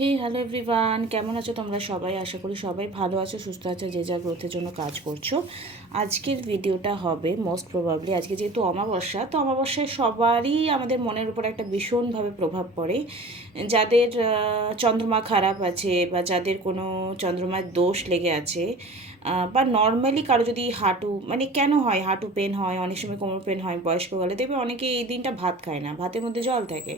হে hello everyone, কেমন আছো তোমরা সবাই? আশা করি সবাই ভালো আছো, সুস্থ আছো, যে যার গ্রোথের জন্য কাজ করছো। আজকের ভিডিওটা হবে মোস্ট প্রবাবলি, আজকে যেহেতু অমাবস্যা, তো অমাবস্যায় সবারই আমাদের মনের উপর একটা ভীষণভাবে প্রভাব পড়ে। যাদের চন্দ্রমা খারাপ আছে বা যাদের কোনো চন্দ্রমার দোষ লেগে আছে, বা নর্মালি কারো যদি হাঁটু, মানে কেন হয় হাঁটু পেন হয়, অনেক সময় কোমর পেন হয় বয়স্ক কালে, দেখবে অনেকে এই দিনটা ভাত খায় না, ভাতের মধ্যে জল থাকে।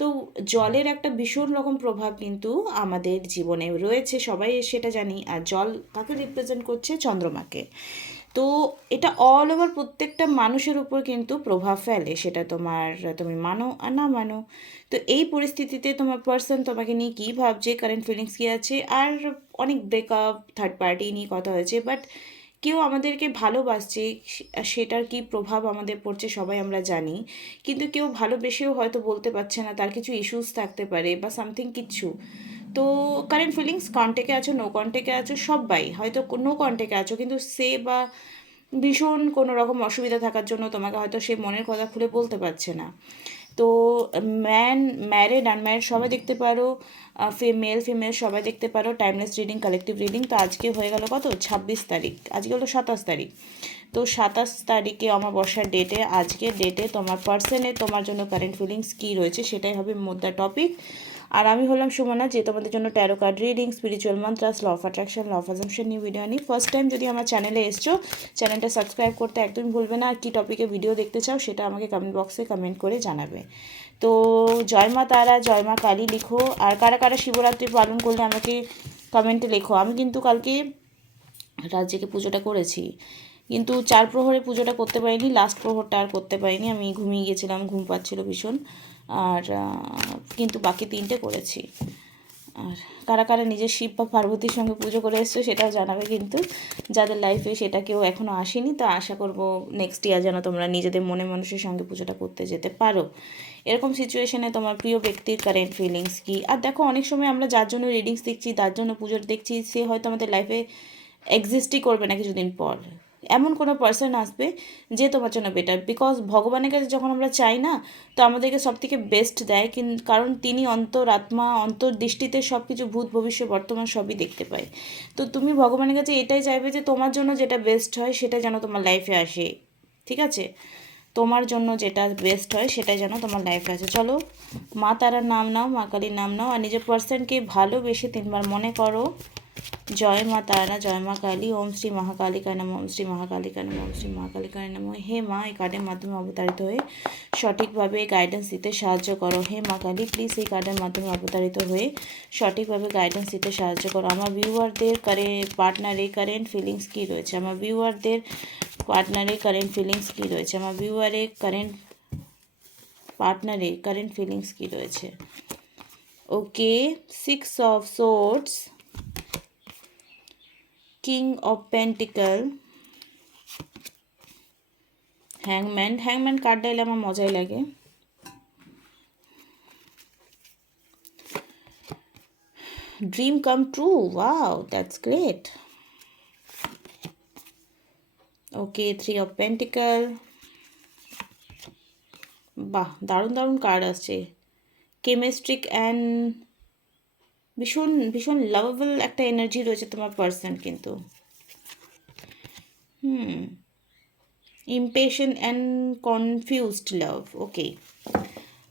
তো জলের একটা ভীষণ রকম প্রভাব কিন্তু আমাদের জীবনে রয়েছে, সবাই সেটা জানি। আর জল কাকে রিপ্রেজেন্ট করছে? চন্দ্রমাকে। তো এটা অল ওভার প্রত্যেকটা মানুষের উপর কিন্তু প্রভাব ফেলে, সেটা তুমি মানো আর না মানো। তো এই পরিস্থিতিতে তোমার পার্সন তোমাকে নিয়ে কী ভাবছে, কারেন্ট ফিলিংস কী আছে, আর অনেক ব্রেকআপ, থার্ড পার্টি নিয়ে কথা হয়েছে, বাট কেউ আমাদেরকে ভালোবাসছে, সেটার কি প্রভাব আমাদের পড়ছে সবাই আমরা জানি। কিন্তু কেউ ভালোবেসেও হয়তো বলতে পারছে না, তার কিছু ইস্যুস থাকতে পারে বা সামথিং কিচ্ছু। তো কারেন্ট ফিলিংস, কন্ট্যাক্টে আছো, নো কন্ট্যাক্টে আছো, সবাই হয়তো নো কন্ট্যাক্টে আছো, কিন্তু সে বা ভীষণ কোনো রকম অসুবিধা থাকার জন্য তোমাকে হয়তো সে মনের কথা খুলে বলতে পারছে না। তো ম্যারিড আনম্যারিড সবাই দেখতে পারো, ফিমেল সবাই দেখতে পারো। Timeless reading, collective reading. তো আজকে হয়ে গেল কত, 26 তারিখ, আজকে হলো 27 তারিখ। তো 27 তারিখে অমাবস্যার ডেটে, আজকের ডেটে তোমার পার্সনে তোমার জন্য কারেন্ট ফিলিংস কী রয়েছে সেটাই হবে মোদ্দা টপিক। আর আমি হলাম সুমনা, যে তোমাদের জন্য tarot card reading, spiritual mantras, law of attraction, law of assumption নিয়ে ভিডিও আনি। ফার্স্ট টাইম যদি আমার চ্যানেলে এসছো, চ্যানেলটা সাবস্ক্রাইব করতে একদমই ভুলবে না। আর কী টপিকে ভিডিও দেখতে চাও সেটা আমাকে কমেন্ট বক্সে কমেন্ট করে জানাবে। তো জয় মা তারা, জয় মা কালী লিখো। আর কারা কারা শিবরাত্রি পালন করলে আমাকে কমেন্টে লেখো। আমি কিন্তু কালকে রাত জেগে পুজোটা করেছি, কিন্তু 4 প্রহরে পুজোটা করতে পারিনি, লাস্ট প্রহরটা আর করতে পারিনি, আমি ঘুমিয়ে গেছিলাম, ঘুম পাচ্ছিল ভীষণ। আর কিন্তু বাকি 3টে করেছি। আর কারা কারা নিজের শিব বা পার্বতীর সঙ্গে পুজো করে এসছো সেটাও জানাবে, কিন্তু যাদের লাইফে সেটা কেউ এখনও আসেনি, তো আশা করব নেক্সট ইয়ার যেন তোমরা নিজেদের মনে মানুষের সঙ্গে পুজোটা করতে যেতে পারো। এরকম সিচুয়েশনে তোমার প্রিয় ব্যক্তির কারেন্ট ফিলিংস কী? আর দেখো, অনেক সময় আমরা যার জন্য রিডিংস দেখছি, তার জন্য পুজো দেখছি, সে হয়তো আমাদের লাইফে এক্সিস্টই করবে না কিছুদিন পর। এমন কোনো পার্সন আসবে যে তোমার জন্য বেটার, বিকজ ভগবানের কাছে যখন আমরা চাই না, তো আমাদেরকে সব থেকে বেস্ট দেয়, কারণ তিনি অন্তরাত্মা, অন্তর্দৃষ্টিতে সব কিছু ভূত ভবিষ্যৎ বর্তমান সবই দেখতে পায়। তো তুমি ভগবানের কাছে এটাই চাইবে যে তোমার জন্য যেটা বেস্ট হয় সেটা যেন তোমার লাইফে আসে, ঠিক আছে? তোমার জন্য যেটা বেস্ট হয় সেটাই যেন তোমার লাইফে আসে। চলো, মা তারার নাম নাও, মা কালীর নাম নাও, আর নিজের পার্সনকে ভালোবেসে 3বার মনে করো, জয় মা তারা, জয় মা কালী, ওম শ্রী মহাকালিকায় নমঃ, ওম শ্রী মহাকালিকায় নমঃ, ওম শ্রী মহাকালিকায় নমঃ। হে মা, এই কার্ডের মাধ্যমে অবতারিত হয়ে সঠিকভাবে গাইডেন্স দিতে সাহায্য করো। হে মা কালী, প্লিজ এই কার্ডের মাধ্যমে অবতারিত হয়ে সঠিকভাবে গাইডেন্স দিতে সাহায্য করো। আমার ভিউয়ারদের পার্টনারে কারেন্ট ফিলিংস কী রয়েছে? আমার ভিউয়ারদের পার্টনারে কারেন্ট ফিলিংস কী রয়েছে? আমার পার্টনারে কারেন্ট ফিলিংস কী রয়েছে? Okay, 6 of swords, king of pentacles, হ্যাংম্যান কার্ডটা এলে আমার মজাই লাগে। Dream come true, wow, that's great. Okay, 3 of pentacles, বাহ, দারুণ দারুণ কার্ড আসছে। কেমিস্ট্রিক অ্যান্ড ভীষণ ভীষণ লাভেবল একটা এনার্জি রয়েছে তোমার পার্সন, কিন্তু ইমপেশেন্ট অ্যান্ড কনফিউজড লাভ। ওকে,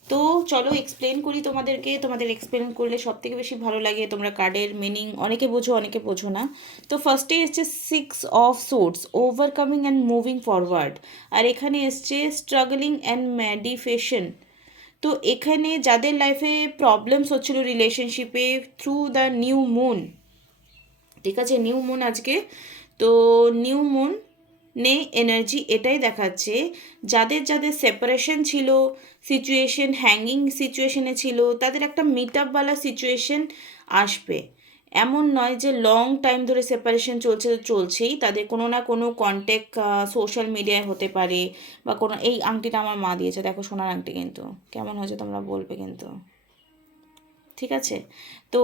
তো চলো এক্সপ্লেন করি তোমাদেরকে। তোমাদের এক্সপ্লেন করলে সব থেকে বেশি ভালো লাগে, তোমরা কার্ডের মিনিং অনেকে বোঝো অনেকে বোঝো না। তো ফার্স্টে এসছে 6 of swords, overcoming and moving forward. আর এখানে এসছে স্ট্রাগলিং অ্যান্ড ম্যাডিফেশন। তো এখানে যাদের লাইফে প্রবলেমস হচ্ছিলো রিলেশনশিপে, থ্রু দ্য নিউ মুন, ঠিক আছে, নিউ মুন আজকে। তো নিউ মুন এনার্জি এটাই দেখাচ্ছে, যাদের যাদের সেপারেশন ছিল, সিচুয়েশন হ্যাঙ্গিং সিচুয়েশনে ছিল, তাদের একটা মিট আপওয়ালা সিচুয়েশন আসবে। এমন নয় যে লং টাইম ধরে সেপারেশন চলছে, তো চলছেই, তাদের কোনো না কোনো কন্ট্যাক্ট সোশ্যাল মিডিয়ায় হতে পারে, বা কোনো, এই আংটিটা আমার মা দিয়েছে, দেখো সোনার আংটি, কিন্তু কেমন হয়েছে তোমরা বলবে কিন্তু, ঠিক আছে? তো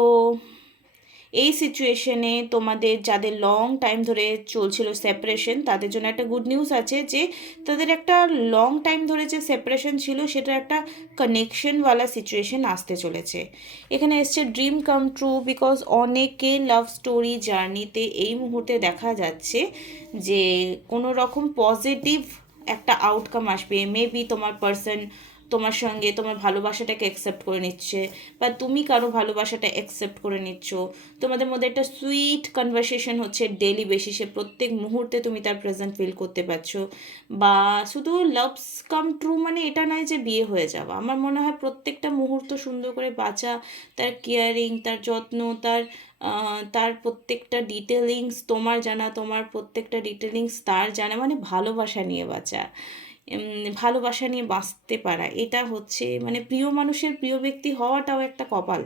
এই সিচুয়েশনে তোমাদের যাদের লং টাইম ধরে চলছিল সেপারেশন, তাদের জন্য একটা গুড নিউজ আছে যে তাদের একটা লং টাইম ধরে যে সেপারেশন ছিল সেটা একটা কানেকশনওয়ালা সিচুয়েশন আসতে চলেছে। এখানে এসছে ড্রিম কাম ট্রু, বিকজ অনেকে লাভ স্টোরি জার্নিতে এই মুহূর্তে দেখা যাচ্ছে যে কোনো রকম পজিটিভ একটা আউটকাম আসবে। মেবি তোমার পার্সন তোমার সঙ্গে তোমার ভালোবাসাটাকে অ্যাকসেপ্ট করে নিচ্ছে, বা তুমি কারো ভালোবাসাটা অ্যাকসেপ্ট করে নিচ্ছ। তোমাদের মধ্যে একটা সুইট কনভারসেশন হচ্ছে ডেলি বেসিসে, প্রত্যেক মুহূর্তে তুমি তার প্রেজেন্ট ফিল করতে পারছো। বা শুধু লাভস কাম ট্রু মানে এটা নয় যে বিয়ে হয়ে যাওয়া। আমার মনে হয় প্রত্যেকটা মুহূর্ত সুন্দর করে বাঁচা, তার কেয়ারিং, তার যত্ন, তার প্রত্যেকটা ডিটেলিংস তোমার জানা, তোমার প্রত্যেকটা ডিটেলিংস তার জানা, মানে ভালোবাসা নিয়ে বাঁচা, ভালোবাসা নিয়ে বাঁচতে পারা। এটা হচ্ছে মানে প্রিয় মানুষের প্রিয় ব্যক্তি হওয়াটাও একটা কপাল,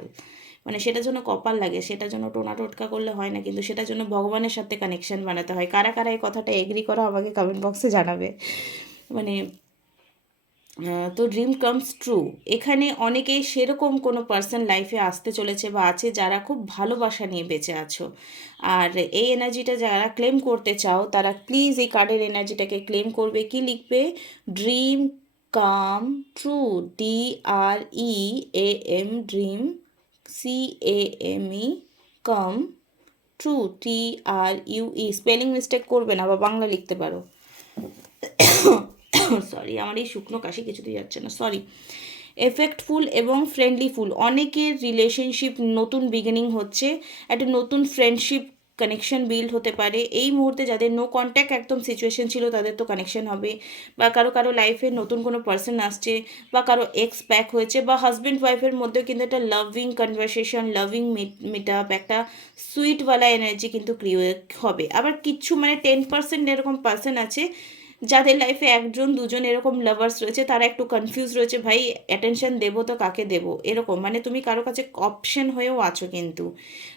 মানে সেটার জন্য কপাল লাগে, সেটার জন্য টোনা টোটকা করলে হয় না, কিন্তু সেটার জন্য ভগবানের সাথে কানেকশন বানাতে হয়। কারা কারা এই কথাটা এগ্রি করো আমাকে কমেন্ট বক্সে জানাবে। মানে তো ড্রিম কামস ট্রু, এখানে অনেকেই সেরকম কোনো পার্সন লাইফে আসতে চলেছে বা আছে যারা খুব ভালোবাসা নিয়ে বেঁচে আছো। আর এই এনার্জিটা যারা ক্লেম করতে চাও তারা প্লিজ এই কার্ডের এনার্জিটাকে ক্লেম করবে। কি লিখবে? ড্রিম কাম true, DREAM, dream, CAME, came true, TRUE। Spelling mistake করবে না বা বাংলা লিখতে পারো। সরি, আমার এই শুকনো কাশি কিছুতেই যাচ্ছে না, সরি। এফেক্টফুল এবং ফ্রেন্ডলি ফুল, অনেকের রিলেশনশিপ নতুন বিগিনিং হচ্ছে, একটা নতুন ফ্রেন্ডশিপ কানেকশন বিল্ড হতে পারে এই মুহূর্তে। যাদের নো কন্ট্যাক্ট একদম সিচুয়েশন ছিল তাদের তো কানেকশন হবে, বা কারো কারো লাইফে নতুন কোনো পার্সন আসছে, বা কারো এক্স ব্যাক হয়েছে, বা হাজব্যান্ড ওয়াইফের মধ্যেও কিন্তু একটা loving conversation, loving meet up, একটা সুইটওয়ালা এনার্জি কিন্তু ক্রিয়েট হবে। আবার কিছু মানে 10% এরকম পার্সন আছে যাদের লাইফে একজন দুজন এরকম লাভার্স রয়েছে, তারা একটু কনফিউজ রয়েছে, ভাই অ্যাটেনশন দেবো তো কাকে দেবো, এরকম মানে তুমি কারো কাছে অপশন হয়েও আছো কিন্তু।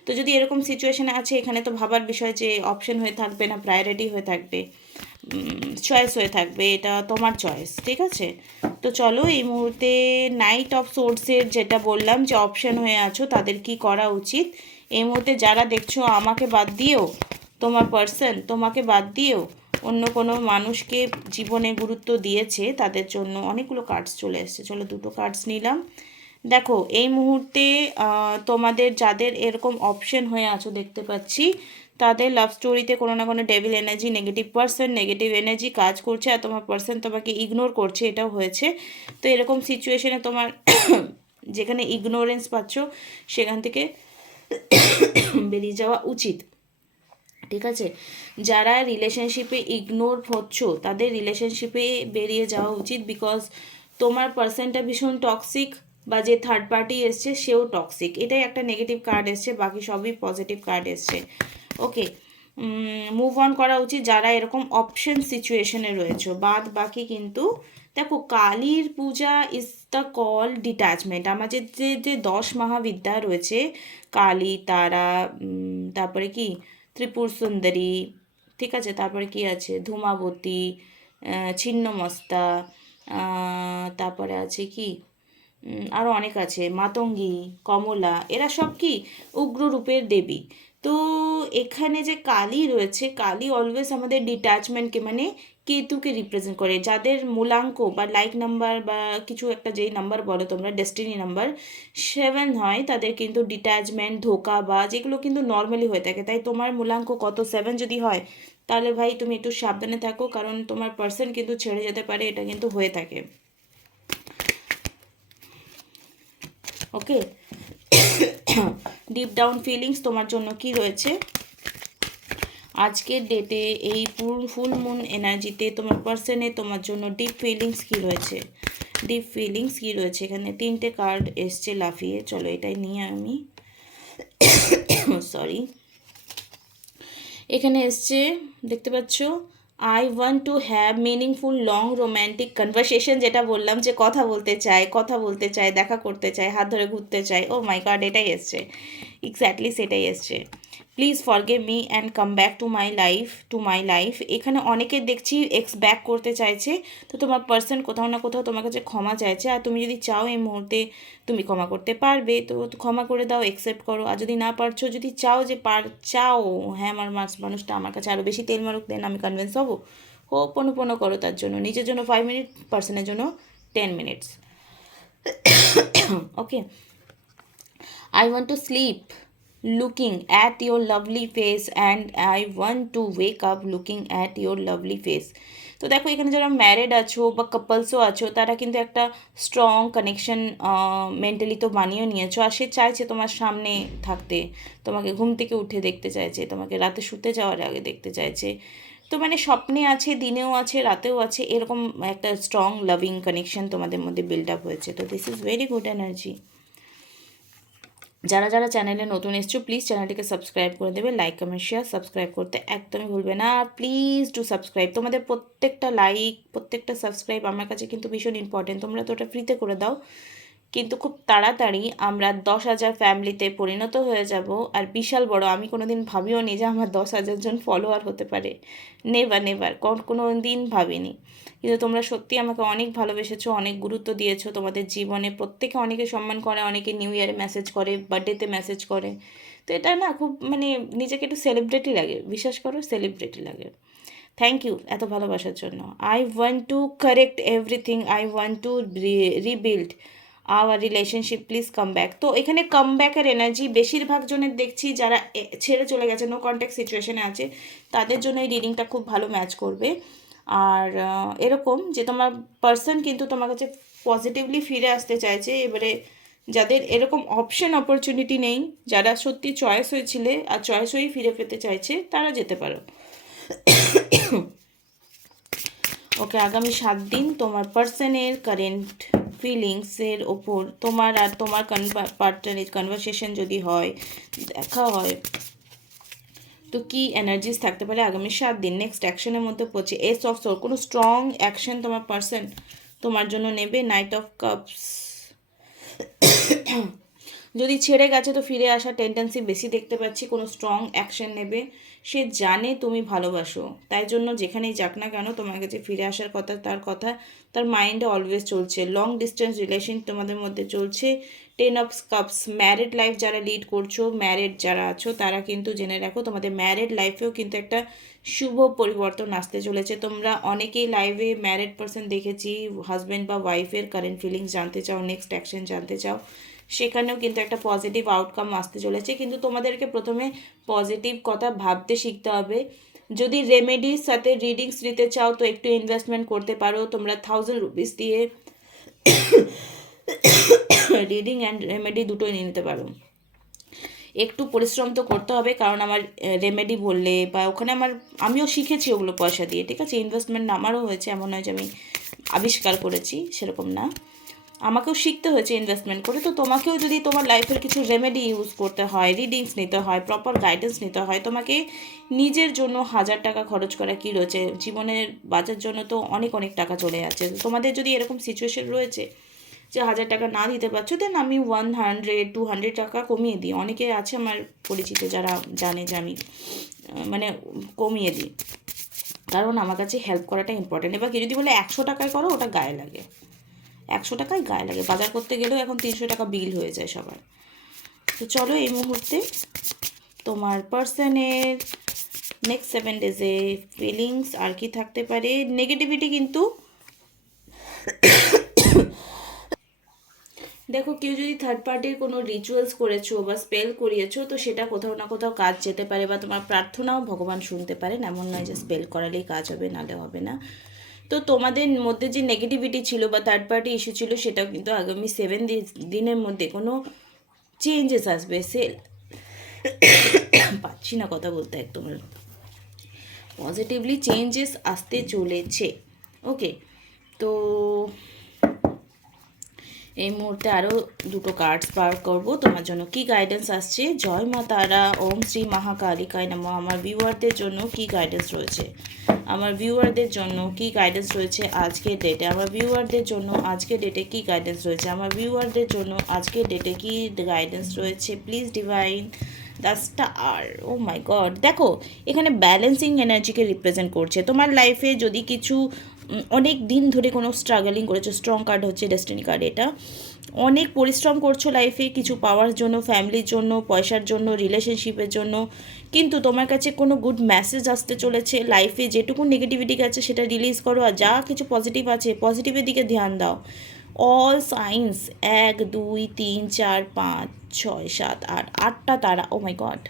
তো যদি এরকম সিচুয়েশানে আছে, এখানে তো ভাবার বিষয় যে অপশন হয়ে থাকবে না প্রায়োরিটি হয়ে থাকবে, চয়েস হয়ে থাকবে, এটা তোমার চয়েস, ঠিক আছে। তো চলো এই মুহূর্তে নাইট অফ সোর্সের যেটা বললাম যে অপশন হয়ে আছো তাদের কি করা উচিত এই মুহূর্তে। যারা দেখছো আমাকে বাদ দিয়েও, তোমার পার্সন তোমাকে বাদ দিয়েও অন্য কোনো মানুষকে জীবনে গুরুত্ব দিয়েছে, তাদের জন্য অনেকগুলো কার্ডস চলে এসেছে। চলো দুটো কার্ডস নিলাম। দেখো এই মুহূর্তে তোমাদের যাদের এরকম অপশন হয়ে আছো দেখতে পাচ্ছি, তাদের লাভ স্টোরিতে কোনো না কোনো devil energy, negative person, negative energy কাজ করছে, আর তোমার পার্সন তোমাকে ইগনোর করছে, এটাও হয়েছে। তো এরকম সিচুয়েশনে তোমার যেখানে ইগনোরেন্স পাচ্ছ সেখান থেকে বেরিয়ে যাওয়া উচিত, ঠিক আছে। যারা রিলেশনশিপে ইগনোর হচ্ছ তাদের রিলেশনশিপে বেরিয়ে যাওয়া উচিত, বিকজ তোমার পার্সনটা ভীষণ টক্সিক, বা যে থার্ড পার্টি এসছে সেও টক্সিক। এটাই একটা নেগেটিভ কার্ড এসছে, বাকি সবই পজিটিভ কার্ড এসছে। ওকে, মুভ অন করা উচিত যারা এরকম অপশন সিচুয়েশনে রয়েছে। বাদ বাকি কিন্তু দেখো, কালীর পূজা ইজ দ্য কল ডিট্যাচমেন্ট। আমাদের যে 10 মহাবিদ্যা রয়েছে, কালী, তারা, তারপরে কি ত্রিপুর সুন্দরী, ঠিক আছে, তারপরে কি আছে ধূমাবতী, ছিন্নমস্তা, তারপরে আছে কি আরও অনেক আছে, মাতঙ্গী, কমলা, এরা সব কি উগ্র রূপের দেবী। তো এখানে যে কালী রয়েছে, কালী অলওয়েজ আমাদের ডিট্যাচমেন্টকে মানে কেতুকে রিপ্রেজেন্ট করে। যাদের মূলাঙ্ক বা লাইক নাম্বার বা কিছু একটা যেই নাম্বার বলো তোমরা, ডেস্টিনি নাম্বার 7 হয়, তাদের কিন্তু ডিট্যাচমেন্ট, ধোকা বা যেগুলো কিন্তু নর্মালি হয়ে থাকে। তাই তোমার মূলাঙ্ক কত 7 যদি হয়, তাহলে ভাই তুমি একটু সাবধানে থাকো, কারণ তোমার পার্সন কিন্তু ছেড়ে যেতে পারে, এটা কিন্তু হয়ে থাকে। ওকে, ডিপ ডাউন ফিলিংস তোমার জন্য কি রয়েছে আজকের ডেটে, এই ফুল মুন এনার্জিতে তোমার পার্সনে তোমার জন্য ডিপ ফিলিংস কি রয়েছে? ডিপ ফিলিংস কি রয়েছে? এখানে 3টে কার্ড এসছে লাফিয়ে, চলো এটাই নিয়ে আমি সরি। এখানে এসছে দেখতে পাচ্ছ, I want to have meaningful long romantic conversation, যেটা বললাম যে কথা বলতে চায়, দেখা করতে চায়, হাত ধরে ঘুরতে চায়। ও মাই গড, এটাই এসছে। এক্স্যাক্টলি সেটাই এসছে। Please forgive me and come back to my life. এখানে অনেকে দেখছি এক্স ব্যাক করতে চাইছে, তো তোমার পার্সন কোথাও না কোথাও তোমার কাছে ক্ষমা চাইছে, আর তুমি যদি চাও এই মুহূর্তে তুমি ক্ষমা করতে পারবে তো ক্ষমা করে দাও, অ্যাকসেপ্ট করো। আর যদি না পারছো, যদি চাও যে চাও হ্যাঁ আমার মানুষটা আমার কাছে আরও বেশি তেল মারুক, দেন আমি কনভিন্স হবো, হোপনো করো তার জন্য, নিজের জন্য 5 মিনিট, পার্সনের জন্য 10 minutes. Okay, I want to sleep looking at your lovely face and I want to wake up looking at your lovely face. তো দেখো এখানে যারা ম্যারিড আছো বা কাপলসও আছো, তারা কিন্তু একটা স্ট্রং কানেকশন মেন্টালি তো বানিয়ে নিয়েছো, আর সে চাইছে তোমার সামনে থাকতে, তোমাকে ঘুম থেকে উঠে দেখতে চাইছে, তোমাকে রাতে শুতে যাওয়ার আগে দেখতে চাইছে। তো মানে স্বপ্নে আছে, দিনেও আছে, রাতেও আছে, এরকম একটা স্ট্রং লাভিং কানেকশন তোমাদের মধ্যে বিল্ড আপ হয়েছে। তো this is very good energy. যারা যারা চ্যানেলে নতুন এসছো প্লিজ চ্যানেলটিকে সাবস্ক্রাইব করে দেবে, লাইক কমেন্ট শেয়ার, সাবস্ক্রাইব করতে একদমই ভুলবে না। Please do subscribe. তোমাদের প্রত্যেকটা লাইক, প্রত্যেকটা সাবস্ক্রাইব আমার কাছে কিন্তু ভীষণ ইম্পর্টেন্ট। তোমরা তো ওটা ফ্রিতে করে দাও, কিন্তু খুব তাড়াতাড়ি আমরা 10,000 ফ্যামিলিতে পরিণত হয়ে যাব। আর বিশাল বড়, আমি কোনো দিন ভাবিও নি যে আমার 10,000 জন ফলোয়ার হতে পারে, নেভার কোনো দিন ভাবিনি। কিন্তু তোমরা সত্যি আমাকে অনেক ভালোবেসেছো, অনেক গুরুত্ব দিয়েছো তোমাদের জীবনে। প্রত্যেকে অনেকে সম্মান করে, অনেকে নিউ ইয়ারে মেসেজ করে, বার্থডেতে মেসেজ করে। তো এটা না খুব মানে নিজেকে একটু সেলিব্রিটি লাগে, বিশ্বাস করো সেলিব্রিটি লাগে। থ্যাংক ইউ এত ভালোবাসার জন্য। I want to correct everything, I want to rebuild our relationship, please come back. তো এখানে কাম ব্যাকের এনার্জি বেশিরভাগ জনের দেখছি, যারা ছেড়ে চলে গেছে, নো কন্ট্যাক্ট সিচুয়েশনে আছে, তাদের জন্য এই রিডিংটা খুব ভালো ম্যাচ করবে। আর এরকম যে তোমার পার্সন কিন্তু তোমার কাছে পজিটিভলি ফিরে আসতে চাইছে। এবারে যাদের এরকম অপরচুনিটি নেই, যারা সত্যি চয়েস হয়েছিলে আর চয়েস হয়েই ফিরে পেতে চাইছে, তারা যেতে পারো। ওকে, আগামী 7 দিন তোমার পার্সনের কারেন্ট ফিলিংসের ওপর, তোমার আর তোমার পার্টনারের কনভারসেশন যদি হয়, দেখা হয়, তো কি এনার্জিস থাকতে পারে আগামী 7 দিন। নেক্সট অ্যাকশনের মধ্যে পড়ছে এস অফ সোর্ড, কোনো স্ট্রং অ্যাকশন তোমার পার্সন তোমার জন্য নেবে। নাইট অফ কাপস, যদি ছেড়ে গেছে তো ফিরে আসার টেন্ডেন্সি বেশি দেখতে পাচ্ছি, কোনো স্ট্রং অ্যাকশন নেবে। সে জানে তুমি ভালোবাসো, তাই জন্য যেখানেই যাক না কেন তোমার কাছে ফিরে আসার কথা, তার মাইন্ডে অলওয়েজ চলছে। লং ডিস্টেন্স রিলেশন তোমাদের মধ্যে চলছে। 10 অফ কাপস, ম্যারিড লাইফ যারা লিড করছো, ম্যারিড যারা আছো, তারা কিন্তু জেনে রাখো তোমাদের ম্যারিড লাইফেও কিন্তু একটা শুভ পরিবর্তন আসতে চলেছে। তোমরা অনেকেই লাইভে ম্যারিড পার্সন দেখেছি, হাজব্যান্ড বা ওয়াইফের কারেন্ট ফিলিংস জানতে চাও, নেক্সট অ্যাকশন জানতে চাও, সেখানেও কিন্তু একটা পজিটিভ আউটকাম আসতে চলেছে। কিন্তু তোমাদেরকে প্রথমে পজিটিভ কথা ভাবতে শিখতে হবে। যদি রেমেডির সাথে রিডিংস নিতে চাও তো একটু ইনভেস্টমেন্ট করতে পারো। তোমরা 1000 রুপিস দিয়ে রিডিং অ্যান্ড রেমেডি দুটোই নিয়ে নিতে পারো। একটু পরিশ্রম তো করতে হবে, কারণ আমার রেমেডি বললে বা ওখানে আমিও শিখেছি ওগুলো পয়সা দিয়ে, ঠিক আছে, ইনভেস্টমেন্ট আমারও হয়েছে, এমন নয় যে আমি আবিষ্কার করেছি, সেরকম না, আমাকেও শিখতে হয়েছে ইনভেস্টমেন্ট করে। তো তোমাকেও যদি তোমার লাইফের কিছু রেমেডি ইউজ করতে হয়, রিডিংস নিতে হয়, প্রপার গাইডেন্স নিতে হয়, তোমাকে নিজের জন্য 1000 টাকা খরচ করা কী রয়েছে, জীবনের বাঁচার জন্য তো অনেক টাকা চলে যাচ্ছে। তোমাদের যদি এরকম সিচুয়েশন রয়েছে যে 1000 টাকা না দিতে পারছো, দেন আমি 100-200 টাকা কমিয়ে দিই। অনেকে আছে আমার পরিচিত যারা জানে যে আমি মানে কমিয়ে দিই, কারণ আমার কাছে হেল্প করাটা ইম্পর্টেন্ট। এবার কেউ যদি বলে 100 টাকায় করো, ওটা গায়ে লাগে, 100 টাকায় গায়ে লাগে। বাজার করতে গেলেও এখন 300 টাকা বিল হয়ে যায় সবার। তো চলো এই মুহূর্তে তোমার পার্সনের নেক্সট 7 ডেজে ফিলিংস আর কি থাকতে পারে। নেগেটিভিটি কিন্তু দেখো, কেউ যদি থার্ড পার্টির কোনো রিচুয়ালস করেছো বা স্পেল করিয়েছো, তো সেটা কোথাও না কোথাও কাজ যেতে পারে, বা তোমার প্রার্থনাও ভগবান শুনতে পারেন। এমন নয় যে স্পেল করালেই কাজ হবে, নালে হবে না। তো তোমাদের মধ্যে যে নেগেটিভিটি ছিল বা থার্ড পার্টি ইস্যু ছিল, সেটাও কিন্তু আগামী 7 দিনের মধ্যে কোনো চেঞ্জেস আসবে। পাচ্ছি না কথা বলতে, একদম পজিটিভলি চেঞ্জেস আসতে চলেছে। ওকে, তো এই মুহূর্তে আরও দুটো কার্ডস বার করবো তোমার জন্য। কি গাইডেন্স আসছে? জয় মা তারা, ওম শ্রী মহাকালিকায় নমঃ। আমার ভিউয়ারদের জন্য কি গাইডেন্স রয়েছে? আমার ভিউয়ারদের জন্য কি গাইডেন্স রয়েছে আজকের ডেটে? আমার ভিউয়ারদের জন্য আজকের ডেটে কি গাইডেন্স রয়েছে? আমার ভিউয়ারদের জন্য আজকের ডেটে কি গাইডেন্স রয়েছে? Please divine the star. Oh my God, দেখো এখানে ব্যালেন্সিং এনার্জিকে রিপ্রেজেন্ট করছে। তোমার লাইফে যদি কিছু অনেক দিন ধরে কোনো স্ট্রাগলিং করেছো, স্ট্রং কার্ড হচ্ছে ডেস্টিনি কার্ড, এটা অনেক পরিশ্রম করছো লাইফে কিছু পাওয়ার জন্য, ফ্যামিলির জন্য, পয়সার জন্য, রিলেশনশিপের জন্য, কিন্তু তোমার কাছে কোনো গুড মেসেজ আসতে চলেছে। লাইফে যেটুকু নেগেটিভিটি আছে সেটা রিলিজ করো, আর যা কিছু পজিটিভ আছে পজিটিভের দিকে ধ্যান দাও। অল সাইন্স 1 2 3 4 5 6 7 8, 8টা তারা। ও মাই গড,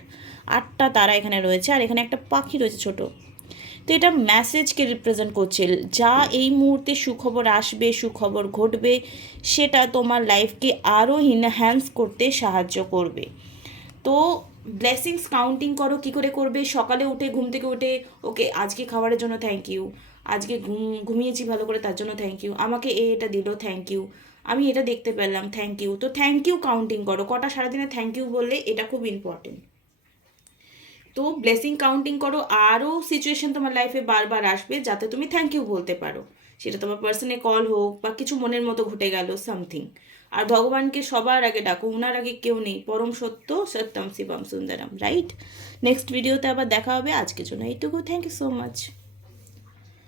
8টা তারা এখানে রয়েছে, আর এখানে একটা পাখি রয়েছে ছোট। তো এটা মেসেজকে রিপ্রেজেন্ট করছে। যা এই মুহূর্তে সুখবর আসবে, সুখবর ঘটবে, সেটা তোমার লাইফকে আরও ইনহ্যান্স করতে সাহায্য করবে। তো ব্লেসিংস কাউন্টিং করো। কী করে করবে? সকালে উঠে, ঘুম থেকে উঠে, ওকে আজকে খাবারের জন্য থ্যাংক ইউ, আজকে ঘুমিয়েছি ভালো করে তার জন্য থ্যাংক ইউ, আমাকে এটা দিল থ্যাংক ইউ, আমি এটা দেখতে পেলাম থ্যাংক ইউ। তো থ্যাংক ইউ কাউন্টিং করো। কটা সারাদিনে থ্যাংক ইউ বললে, এটা খুব ইম্পর্টেন্ট। তো ব্লেসিং কাউন্টিং করো। আরও সিচুয়েশন তোমার লাইফে বারবার আসবে যাতে তুমি থ্যাংক ইউ বলতে পারো। সেটা তোমার পার্সনে কল হোক বা কিছু মনের মতো ঘটে গেল সামথিং। আর ভগবানকে সবার আগে ডাকো, উনার আগে কেউ নেই। পরম সত্য সত্যম শিবম সুন্দরম, রাইট? নেক্সট ভিডিওতে আবার দেখা হবে। আজকের জন্য এইটুকু। Thank you so much.